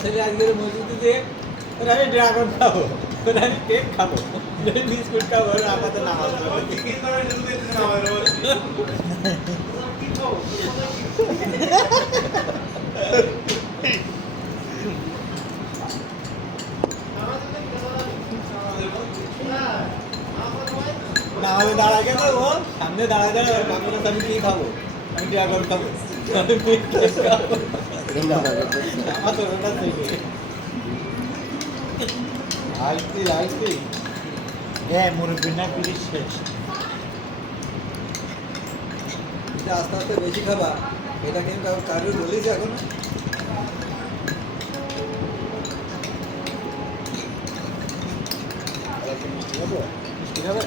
ছেলে আজকের মসজিদে যে আমি ড্রাগন খাবো, আমি কেক খাবো, বিস্কুট খাবো, আমাদের নামাজ নামাজে দাঁড়ায় কেন ও সামনে দাঁড়ায় দাঁড়ায় আমি কি খাবো, আমি ড্রাগন খাবো, আমি কেক খাবো, আমার তো ওটা থেকে আলতি আলতি মুরব্বী না পিরিশ শেষ। এটা আস্তে আস্তে বেশি খাবা, এটা কিন্তু কারোর বলিস এখন মিষ্টি খাবে? মিষ্টি খাবে?